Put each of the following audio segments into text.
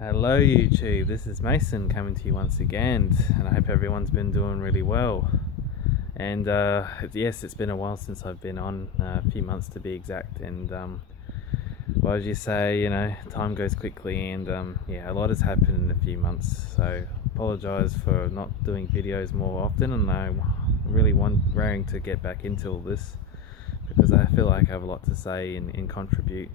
Hello YouTube, this is Mason coming to you once again, and I hope everyone's been doing really well. And yes, it's been a while since I've been on, a few months to be exact, and well, as you say, time goes quickly, and yeah, a lot has happened in a few months, so apologise for not doing videos more often, and I'm really raring to get back into all this, because I feel like I have a lot to say and contribute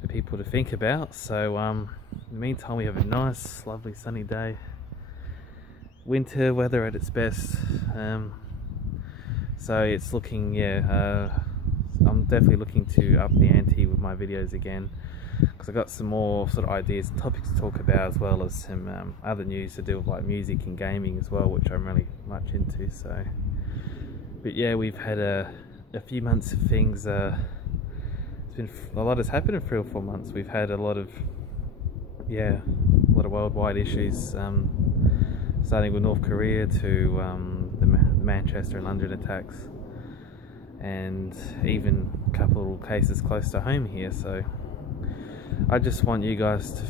for people to think about. So in the meantime, we have a nice lovely sunny day, winter weather at its best, so it's looking, I'm definitely looking to up the ante with my videos again, because I've got some more sort of ideas and topics to talk about, as well as some other news to do with like music and gaming as well, which I'm really much into. So but yeah, we've had a few months of things. A lot has happened in 3 or 4 months. We've had a lot of worldwide issues, starting with North Korea to the Manchester and London attacks, and even a couple of cases close to home here. So I just want you guys to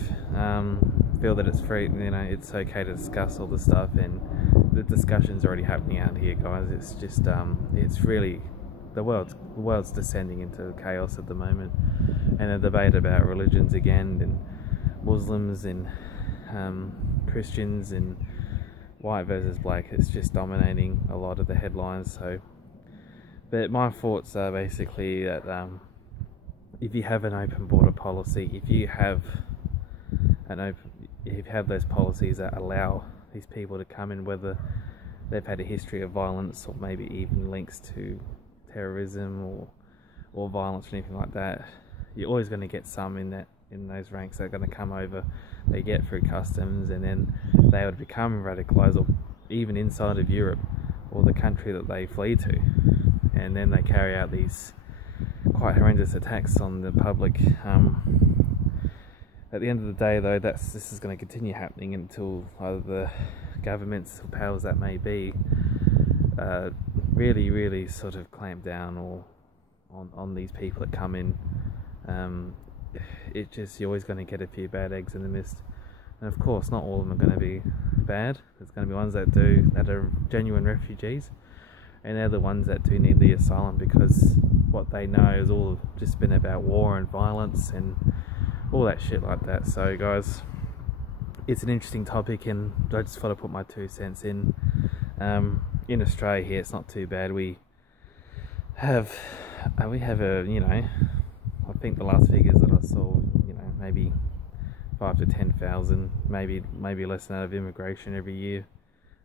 feel that it's free, it's okay to discuss all the stuff, and the discussion's already happening out here, guys. It's just it's really, the world's descending into chaos at the moment, and a debate about religions again, and Muslims and Christians and white versus black. It's just dominating a lot of the headlines. So, but my thoughts are basically that if you have an open border policy, if you have those policies that allow these people to come in, whether they've had a history of violence or maybe even links to terrorism or violence or anything like that, you're always going to get some in those ranks that are going to come over. They get through customs, and then they would become radicalized, or even inside of Europe or the country that they flee to, and then they carry out these quite horrendous attacks on the public. At the end of the day, though, this is going to continue happening until either the governments or powers that may be really sort of clamp down or on these people that come in. You're always going to get a few bad eggs in the mist, and of course not all of them are going to be bad. There's going to be ones that are genuine refugees, and they're the ones that do need the asylum, because what they know is all just been about war and violence and all that shit like that. So guys, it's an interesting topic, and I just thought I'd put my 2 cents in. In Australia here, it's not too bad. We have I think the last figures that I saw, maybe 5 to 10,000, maybe less than that, of immigration every year.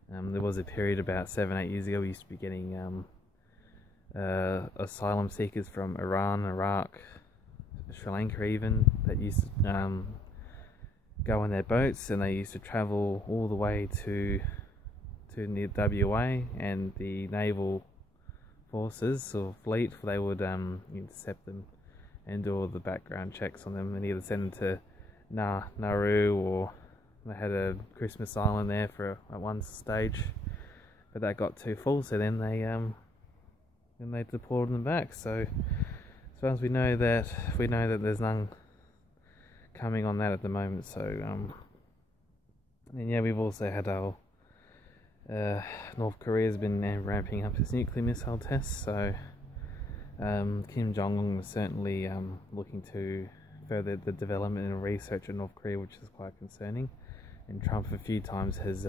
There was a period about 7-8 years ago we used to be getting asylum seekers from Iran, Iraq, Sri Lanka even, that used to go on their boats, and they used to travel all the way to near WA, and the naval forces or fleet, they would intercept them and do all the background checks on them, and either send them to Nauru, or they had a Christmas Island there at one stage, but that got too full, so then they deported them back. So as far as we know that there's none coming on that at the moment. So and yeah, we've also had our North Korea's been ramping up its nuclear missile tests, so Kim Jong-un was certainly looking to further the development and research in North Korea, which is quite concerning. And Trump a few times has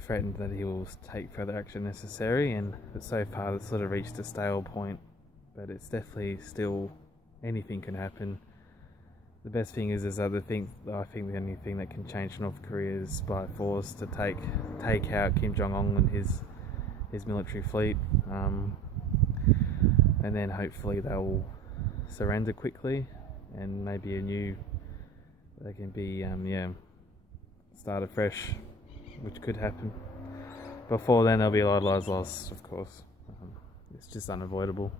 threatened that he will take further action necessary, but so far it's sort of reached a stale point. But it's definitely still, anything can happen. The best thing is I think the only thing that can change North Korea is by force, to take out Kim Jong-un and his military fleet, and then hopefully they'll surrender quickly, and maybe they can be start afresh, which could happen. Before then, there'll be a lot of lives lost, of course. It's just unavoidable.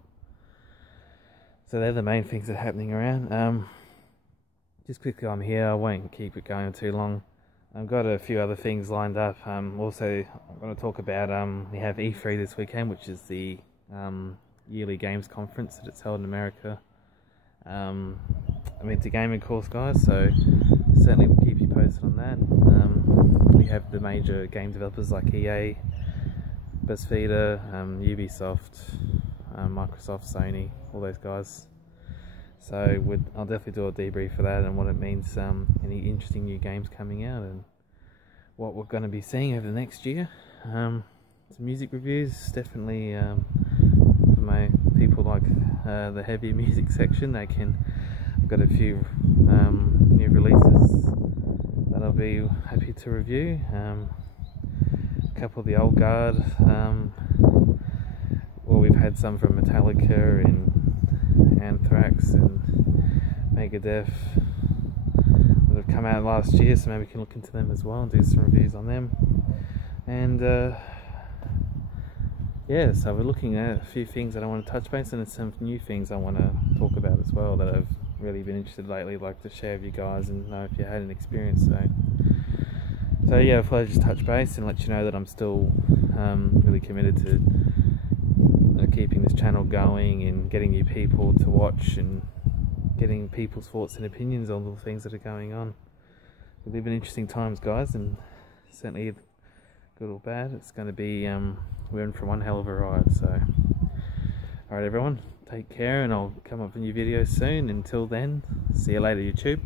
So they're the main things that are happening around. Just quickly, I'm here, I won't keep it going too long. I've got a few other things lined up. Also, I'm going to talk about, we have E3 this weekend, which is the yearly games conference that it's held in America. I'm into gaming, of course, guys, so certainly we'll keep you posted on that. We have the major game developers like EA, Bethesda, Ubisoft, Microsoft, Sony, all those guys. So I'll definitely do a debrief for that and what it means, any interesting new games coming out and what we're going to be seeing over the next year. Some music reviews, definitely for my people like the heavy music section. I've got a few new releases that I'll be happy to review. A couple of the old guard. Well, we've had some from Metallica and Anthrax and Megadeth that have come out last year, so maybe we can look into them as well and do some reviews on them. And yeah, so we're looking at a few things that I want to touch base on and some new things I want to talk about as well that I've really been interested lately, like to share with you guys and know if you had an experience. So yeah, if I just touch base and let you know that I'm still really committed to keeping this channel going and getting you people to watch and getting people's thoughts and opinions on the things that are going on. We live in interesting times, guys, and certainly good or bad, it's going to be we're in for one hell of a ride. So alright everyone, take care, and I'll come up with new videos soon. Until then, see you later YouTube.